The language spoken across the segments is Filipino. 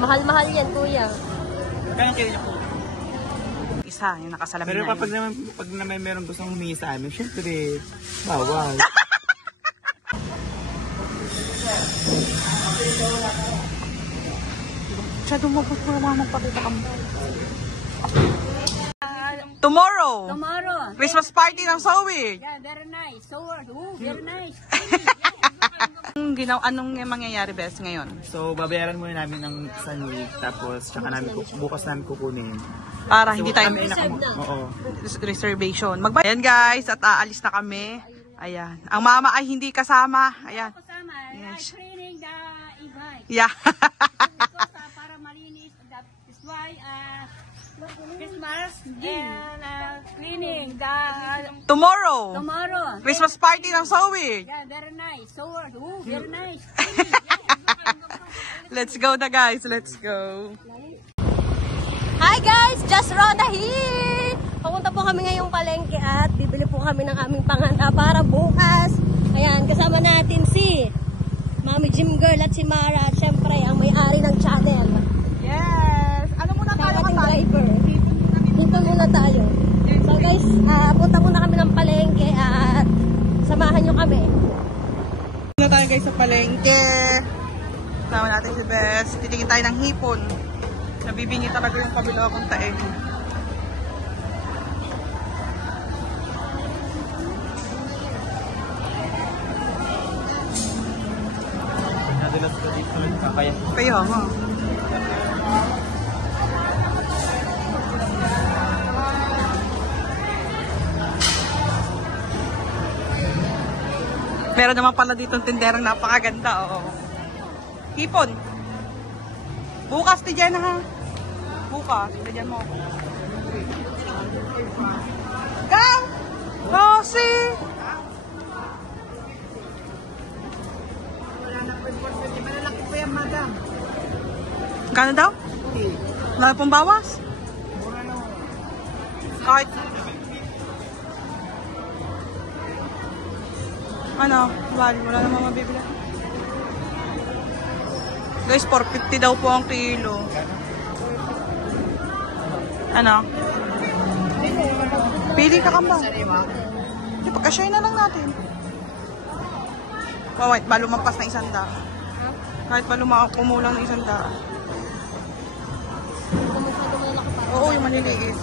Mahal-mahal yan, kuya. Kaya kaya niyo po. Isa, yung nakasalamin Pero na kapag naman, pag naman meron gustong humingi sa amin, syempre, bawal. Siya dumabot ko naman magpakita ka mo. Tomorrow! Christmas party ng Zoe! Yeah, very nice. So, very nice. Anong mangyayari, Bes, ngayon? So, babayaran muna namin ng San Week, tapos tsaka namin, bukas namin kukunin. Para hindi tayo Oo. reservation. Ayan guys, at aalis na kami. Ayan. Ang mama ay hindi kasama. Ayan. Yes. Cleaning the e-bike. Yeah. Para malinis. That's why Christmas and cleaning the Tomorrow! Christmas party ng Zoe! Yeah, very nice. So, very nice. Let's go na guys, let's go. Hi guys! Just Rona here! Papunta po kami ngayong palengke at bibili po kami ng aming panghanda para bukas. Ayan, kasama natin si Mami Gym Girl at si Mara at syempre ang may-ari ng channel. Yes! Ano muna tayo Ating driver. Dito muna tayo. So guys, punta muna kami ng palengke at samahan nyo kami. Muna tayo guys sa palengke. Kasama natin si Bes. Titingin tayo ng hipon. Nabibingi talaga yung kabila akong tae. Nadalas ko dito lang kaya. Kaya nga. Meron naman pala dito ng tinderang napakaganda. Oo. Hipon. Bukas, tidyan ha. Bukas, tidyan mo. Go! Rosie! Malalaki pa yan, madam. Kano daw? Wala pong bawas? Kahit... Ano? Wala namang mabibili. Guys, 450 daw po ang kilo. Ano? Pili ka kamba. Di, pagkasya na lang natin. Kahit malumampas na 100. Kahit kumulang ng 100. Oo, yung maniliit.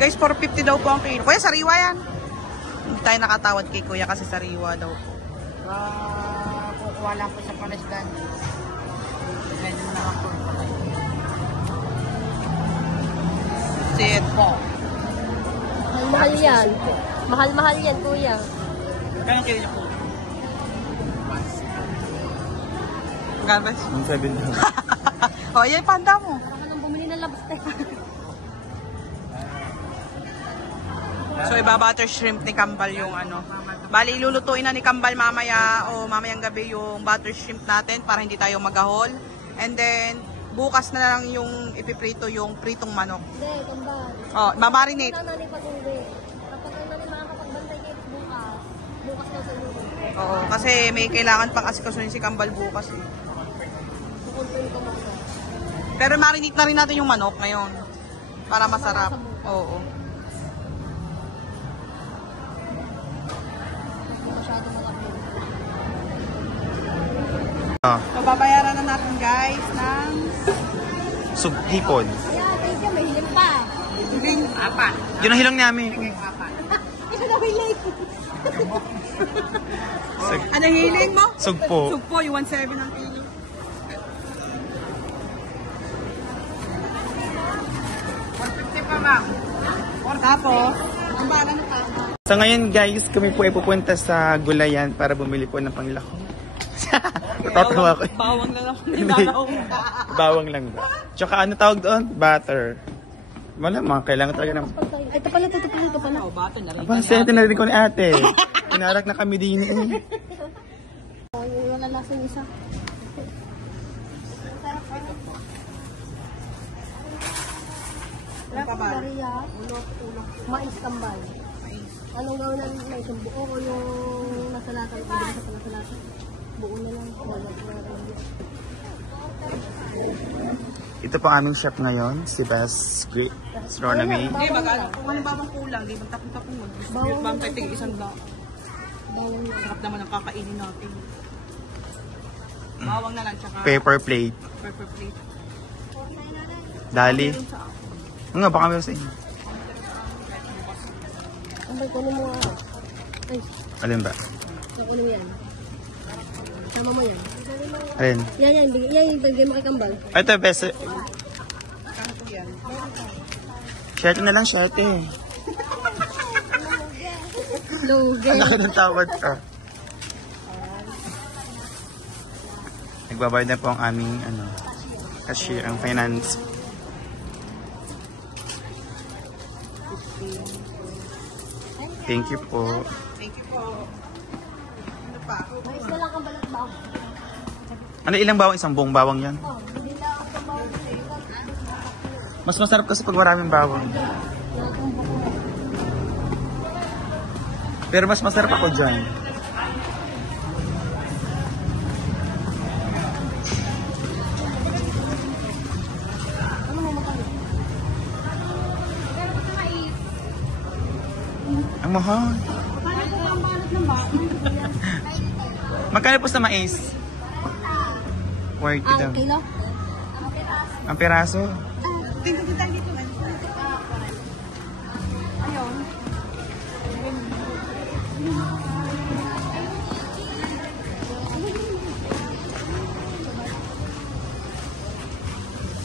Guys, 450 daw po ang kilo. Kuya, sariwa yan. Hindi tayo nakatawad kay Kuya kasi sariwa daw po. Kukuha lang po sa palisdan. Medyo na lang po. Sit po. Mahal yan. Mahal-mahal yan, kuya. Kaya kaya niyo po. Gabas? 1.7 lang. O, yan panda mo. Para ka nang bumili ng labas tayo. So, iba-butter shrimp ni Kambal yung ano. Bali, ilulutuin na ni Kambal mamaya o mamayang gabi yung butter shrimp natin para hindi tayo magahol. And then, bukas na lang yung ipiprito yung pritong manok. Hindi, kambal. O, mamarinate. Ito na ni pag-uwi. Kapag ano ni makakapagbantay kayo bukas. Bukas na sa uwi. Oo, kasi may kailangan pang asikasuhin si Kambal bukas. Eh. Kukonfirm ko muna. Pero marinate na rin natin yung manok ngayon. Para masarap. Oo. Masyado malaki. So, babayaran na natin guys ng Hipon. Ayan, thank you. May hiling pa. apat. Yun ang hilang namin. Ito na hiling. Ano hiling mo? Sugpo. Sugpo, yung 1.7 ang kilo. Tapos, ang baga na pa. So ngayon guys, kami po ay pupunta sa Gulayan para bumili po ng panglako. Natatawa ko. Bawang na lang. Bawang lang ba? Tsaka ano tawag doon? Butter. Wala, mga kailangan talaga ng... Ay, ito pala. Oh, bato na rin. Aba, sente na rin ko ni ate. Pinarak na kami din eh. Oh, wala lasa yung isa. Kabal. Mais kambal. Anong gawin na mais? Yung buo o yung nasa lata? Yung nasa lata? Buo na lang. Ito po aming chef ngayon, si Best Great Astronomy. Hindi, mag-ano. Kung ano babang kulang, di magtapong-tapong mag-distribute. Bang tayo isang ba? Bawang sarap naman ang kakainin natin. Bawang na lang, tsaka Paper plate. pepper plate. Dali. Nga, baka meron sa inyo. Ang kunin mo nga. Ay, Alin ba? nakunin mo yan. Sama mo yan. Alin? Yan, yung bagay mo kay Kambal. Ay, ito, Best. Kano po yan? Share na lang, share Lugi. Ang laki ng tawad ka. Nagbabayad na po ang aming cashier, ang finance. Thank you po. Thank you po. Ano pa? Mais na lang Kambal at bawang. Ano, ilang bawang? Isang buong bawang yan? Oh, hindi na ako bawang. Mas masarap kasi pag maraming bawang. Pero mas masarap ako dyan. Ang mahal. Magkano po sa mais? 40 daw. Ang kilo? Ang piraso. Tingnan din tayo dito. Ayun.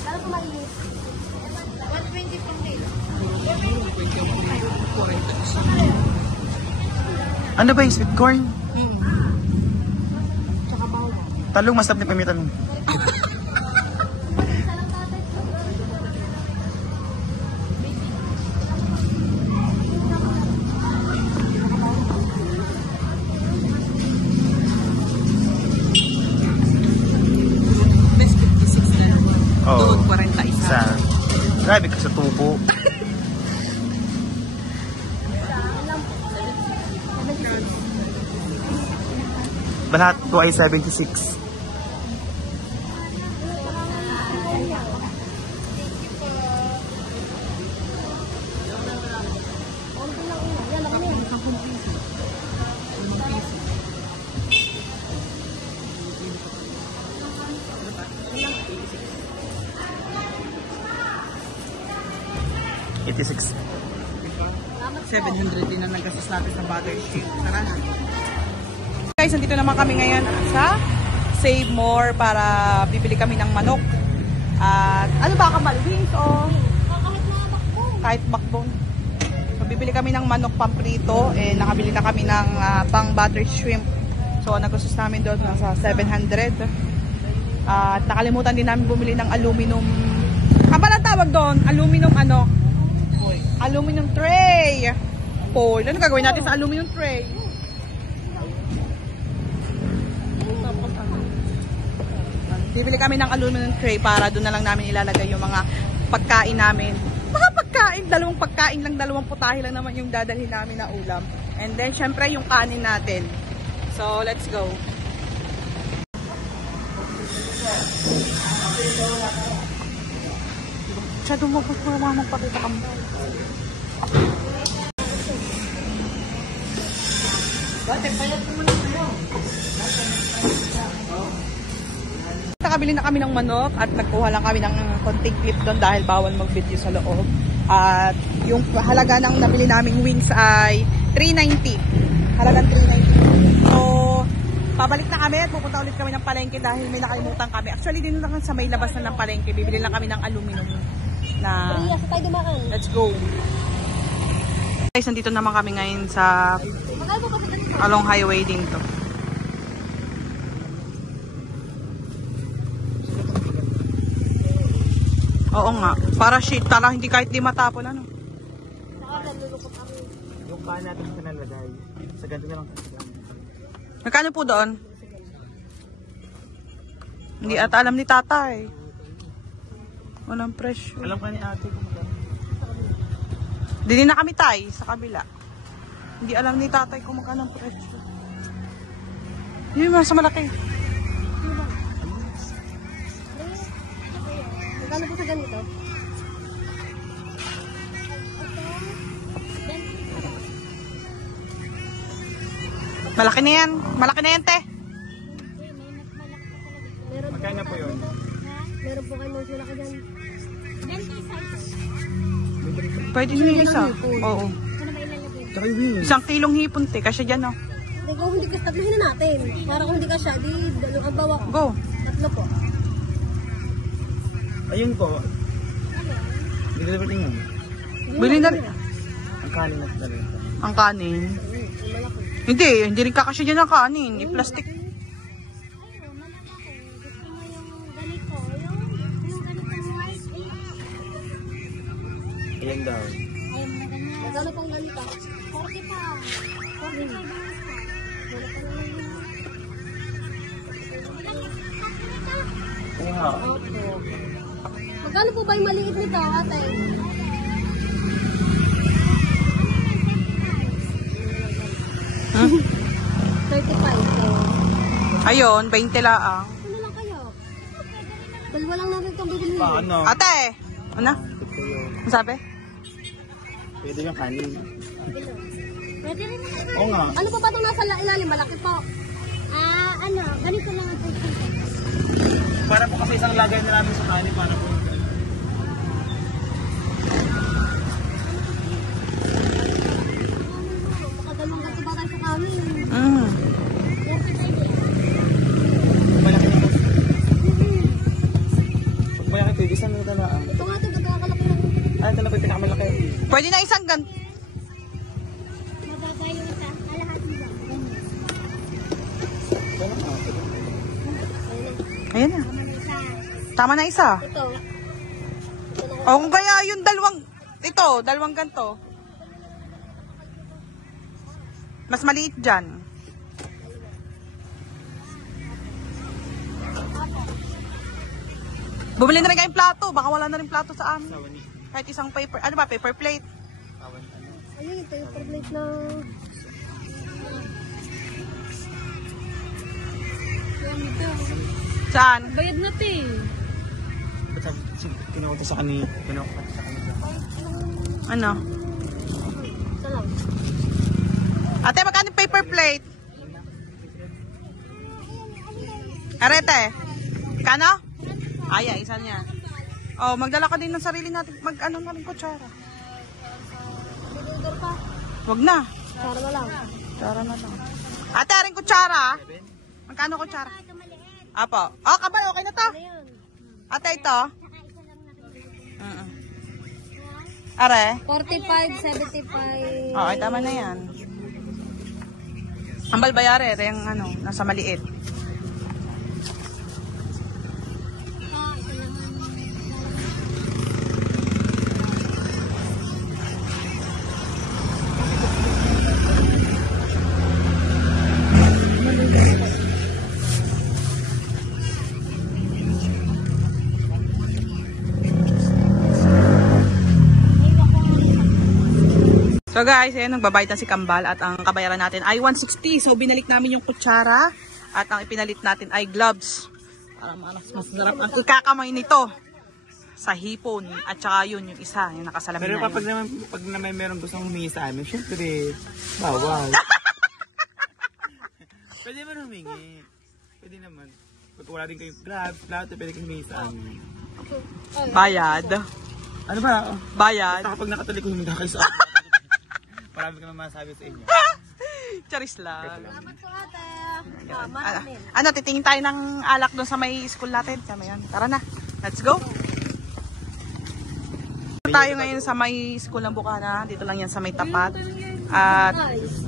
Kala ko mais. 120 pang kilo. Ano ba yung sweet corn? Tsaka bawang. Talong, masarap ni pamitan. Best 56 na. Oo. Tuhod 41. Grabe ka sa tubo. Lahat po ay 76. $86. 700 din ang naggastos natin sa butter sheet. Tara na. Guys, nandito naman kami ngayon sa Save More para bibili kami ng manok. At ano ba, Kambal? Wings o kahit backbone? So, bibili kami ng manok pamprito. Nakabili na kami ng pang butter shrimp. So, naggastos namin doon nasa 700. At nakalimutan din namin bumili ng aluminum. Kambal ang tawag doon? Aluminum ano? Aluminum tray. Foil. Ano gagawin natin sa aluminum tray? Bibili kami ng aluminum tray para doon na lang namin ilalagay yung mga pagkain namin. Mga pagkain, dalawang pagkain lang, dalawang putahe lang naman yung dadalhin namin na ulam. And then, syempre, yung kanin natin. So, let's go. Masyado mo po magpakita kami. Nakabili na kami ng manok at nagkuha lang kami ng konting clip doon dahil bawal mag-video sa loob. At yung halaga ng nabili naming wings ay $3.90. Halagang $3.90. So, pabalik na kami at pupunta ulit kami ng palengke dahil may nakalimutan kami. Actually, din lang sa may labas na ng palengke. Bibili lang kami ng aluminum na... Parehas tayo dumaan. Let's go. Guys, nandito naman kami ngayon sa Magkano ba sa along highway din to. Oo nga. Para shit. Tala, hindi kahit di matapon. Ano? Nakakalulukot ako. Yung paa natin sa nalagay. Sa ganito na lang. Magkano po doon? Hindi ata alam ni tatay. Walang presyo. Alam ka ni ate kung magkano. Dili na kami tay sa kabila. Hindi alam ni tatay kung magkano ang presyo. Yun, mas malaki. Magkano Magkano po sa ganito? Malaki na yan. Malaki na yan, te. Meron Magkano po yun? Meron po kayo mas malaki dyan. Pwede nyo yung isa. Oo. Tsaka yung wings. 1 kilong hipon, te. Kasi dyan, oh. Hindi ko hindi kasi tatlohin na natin. Para kung hindi ka siya, di dalawa ang bawa. Go. Tatlo po. Ayun po. Deliver din yun. Bili na rin. Ang kanin na talaga. Ang kanin. Malaki. Hindi rin kakasya dyan ang kanin. I-plastic. Ayan daw. Magkano pong ganito? 40 pa. 45. Oo nga. Opo. Magkano po ba yung maliit nito, ate? Hmm? 35 po. Ayun, 20 laang. Ano lang kayo? Dalawa lang natin itong bibili. Paano? Ate! Ano? Ito yun. Ano sabi? Pwede yung kanin. Pwede rin naman. Oo nga. Ano po ba itong nasa ilalim? Malaki po. Ganito lang ang Para po kasi isang lagay na namin sa kanin para po. Makadalawang ganito ba tayo sa kami? Mm. Malaki na. Pag malaki pwede isang na talaan. Ito nga ito, nagkakalaki lang. Ay, ito na po yung pinakamalaki. Pwede na isang gan... Mababa yung isa. Kalahati ba? Kaya nga. Ayan na. Tama na isa. Ito. O kung kaya yung dalawang ganto. Mas maliit dyan. Bumili na rin kayong plato. Baka wala na rin plato sa amin. Kahit isang paper, ano ba, paper plate. Ayun, ito yung perplate na... Saan? Bayad na ito eh. Ba't sabi, kinuha ko sa kanina. Kinuha ko sa kanina. Ano? Isa lang. Ate, magkano yung paper plate? Arete. Kano? Ay, isa niya. Oh, magdala ka din ng sarili natin. Mag-ano na rin kutsara. Deliver pa. Wag na. Para na lang. Kutsara na lang. Ate, aring kutsara. Magkano kutsara? Apo. Oh, kabay, okay na to. Ano yun? Ate, ito. Are. 45, 75. Okay, tama na yan. Ang balbayare, ito yung ano, nasa maliit. So guys, ayan, nagbabayad na si Kambal at ang kabayaran natin ay 160. So binalik namin yung kutsara at ang ipinalit natin ay gloves. Para mas masarap ang kakamay nito sa hipon at saka yun yung isa, yung nakasalamin Pero na yun. pag naman meron gustong humingi sa amin, syempre, bawal. Pwede naman humingi. Pwede naman. Pag wala din kayong plato, pwede kayong humingi sa amin. Bayad. Ano ba? Bayad. Basta kapag nakatuloy ko humingi kayo sa amin. Marami ka naman masabi sa inyo. Charis lang. Salamat po ate. Ano, titingin tayo ng alak doon sa may school natin. Tama yan. Tara na. Let's go. Tayo ngayon sa may school ng Bukana. Dito lang yan sa may tapat. At Ice.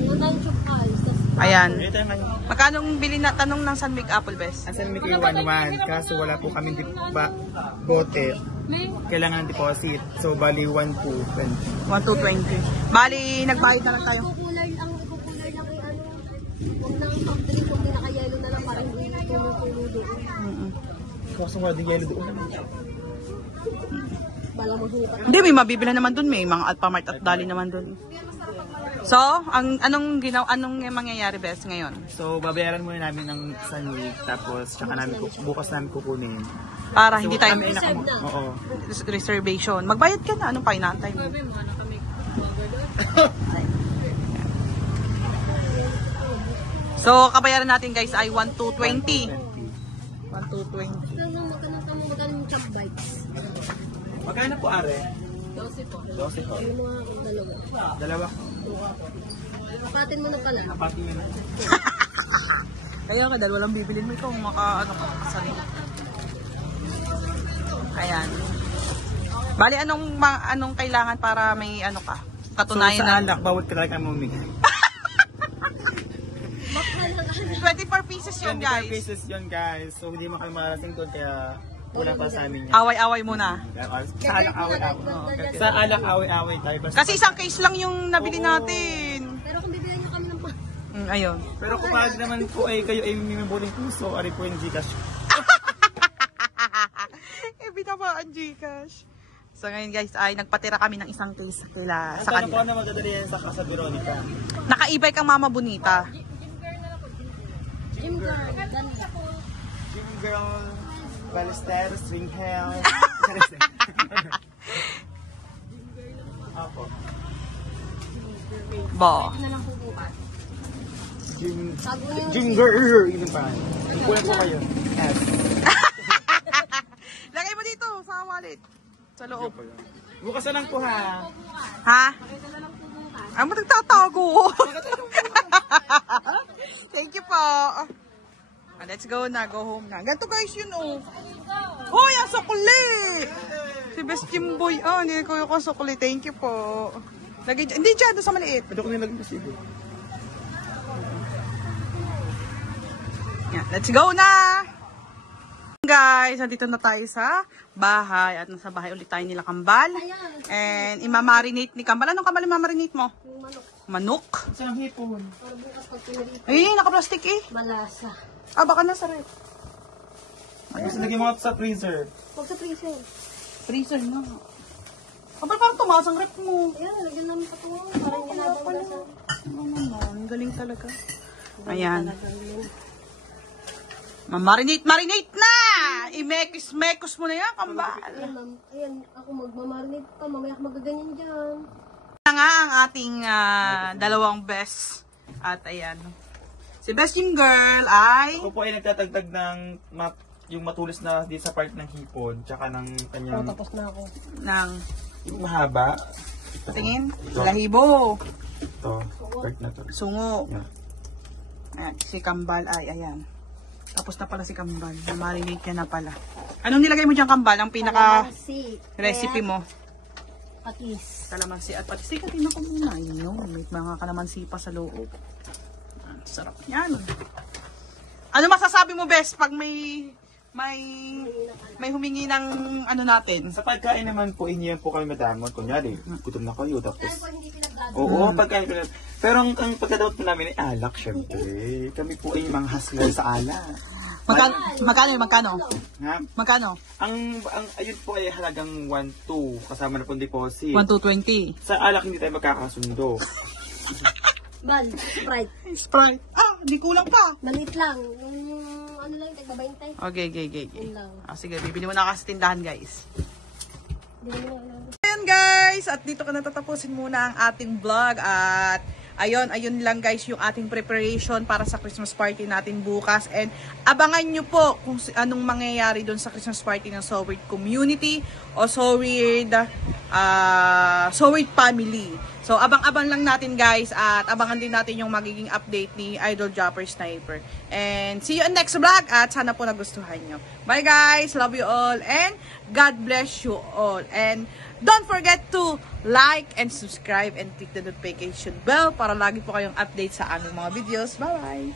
Ilan tayong chop ice. ayan. Ito yung ngayon. Magkano bili na tanong ng San Mig Apple Best? Asan may kayo 1-1, kaso wala po kami bote. Kailangan deposit. So, bali 1-2-20. 1,220. Bali, nagbayad na lang tayo. Ikukular lang kay ano. Huwag nang pag-drink, kung naka-yellow na lang parang hindi tulo-tulo doon. Kaso wala din yellow doon. Bala mo hupa. Hindi, may mabibila naman dun. May mga Alphamart at Dali naman dun. So, anong mangyayari best ngayon? So, babayaran muna namin ng isang week, tapos tsaka bukas namin kukunin. Para hindi tayo Oo. reservation. Magbayad ka na. Anong pa inaantay mo? So, kabayaran natin guys ay 1,220. 1,220. Magkano yung chop bites? Magkano po, Are? 12 po. 12 po. Yung mga dalawa. Dalawa. Kapatin mo na pala. Kapatin yun. Kaya ka, dahil walang bibilin mo ikaw, kasali. Ayan. Bali, anong kailangan para may ka? Katunayan so, sa alak, bawat ka talaga mamigay. 24 pieces yun, guys. 24 pieces yun, guys. So, hindi mo kayo marating doon, kaya wala pa sa amin yan. Away-away muna. Sa alak, away-away. Sa alak, away-away tayo. Kasi isang case lang yung nabili natin. Pero kung bibigyan nyo kami ng Ayun. Pero kapag naman po ay kayo ay may mabuting puso, ari po yung Gcash. Binaba ang Gcash. So ngayon guys ay nagpatira kami ng isang case sa Ano po kanila. na magdadali yan sa Casa Veronica? Nakaibay kang Mama Bonita. gym girl. Gym girl, Ballester, Swing Hell. Ako. Bo. Na lang po bukas. Gym girl. Yun pa. Kulang po kayo. S. Lagay mo dito sa wallet. Sa loob. Bukas na lang po ha. Ha? Ang magtatago. Thank you po. Let's go na. Go home na. Ganito guys yun Hoy, ang sukli! Si Best Jimboy. Hindi ko yung sukli. Thank you po. Lagay dyan. Hindi dyan. Doon sa maliit. Pwede ko nilagay kasi ito. Yeah, let's go na! Guys, nandito na tayo sa bahay. At nasa bahay ulit tayo nila Kambal. And imamarinate ni Kambal. Anong Kambal imamarinate mo? Yung manok. Manok? Saan hipon? Para bukas pag pinarito. Ay, naka-plastic Malasa. baka nasa ref. Gusto lagay mo sa freezer. Huwag sa freezer. Freezer na. Kambal, parang tumaas ang ref mo. Ayan, lagyan namin patungo. Parang ginabasa. Ang galing talaga. Ayan. Marinate na! I-mekos mo na yan, Kambal. Ayan, ma'am. Ayan, ako magmamarinate pa. Mamaya ako magaganyan dyan. Na nga ang ating dalawang best. At ayan. Si Best Gym Girl ay... Ako po ay nagtatagdag ng yung matulis na dito sa part ng hipon, tsaka ng kanyang... Tapos na ako. ng Yung mahaba. tingin, lahibo, Ito, part na to. sungo. Yeah. Ayan, si Kambal ay ayan. Tapos na pala si Kambal. Na-marinate niya na pala. Anong nilagay mo dyan, Kambal? Ang pinaka recipe mo? Patis. Kalamansi at patis. Sige, tingnan ko muna. Ayun, may mga kalamansi pa sa loob. Sarap yan. Ano masasabi mo, Bes, pag may humingi ng ano natin? Sa pagkain naman po, hindi yan po kami madamot. Kunyari, gutom na kayo, tapos... Kaya po hindi pinagdadaan. Oo, pagkain po namin. Pero ang pagkadamot po namin ay alak, syempre. Kami po ay mga hustler sa alak. Magkano? Ha? Magkano? Ang ayun po ay halagang 1,200 kasama na po deposit. 1,220. Sa alak hindi tayo magkakasundo. Bal, Sprite. Sprite. Di kulang pa. Maliit lang. Yung ano lang, tagbabaintay. Okay. Yun lang. Sige, bibili mo na kasi tindahan, guys. Hindi mo na Ayan guys, at dito ko natatapusin muna ang ating vlog at ayun lang guys yung ating preparation para sa Christmas party natin bukas and abangan nyo po kung anong mangyayari doon sa Christmas party ng So Weird Community o So Weird Family. So abang-abang lang natin guys at abangan din natin yung magiging update ni Idol Jopper Sniper. And see you in next vlog at sana po nagustuhan nyo. Bye guys, love you all and God bless you all. And don't forget to like and subscribe and click the notification bell para lagi po kayong update sa aming mga videos. Bye-bye!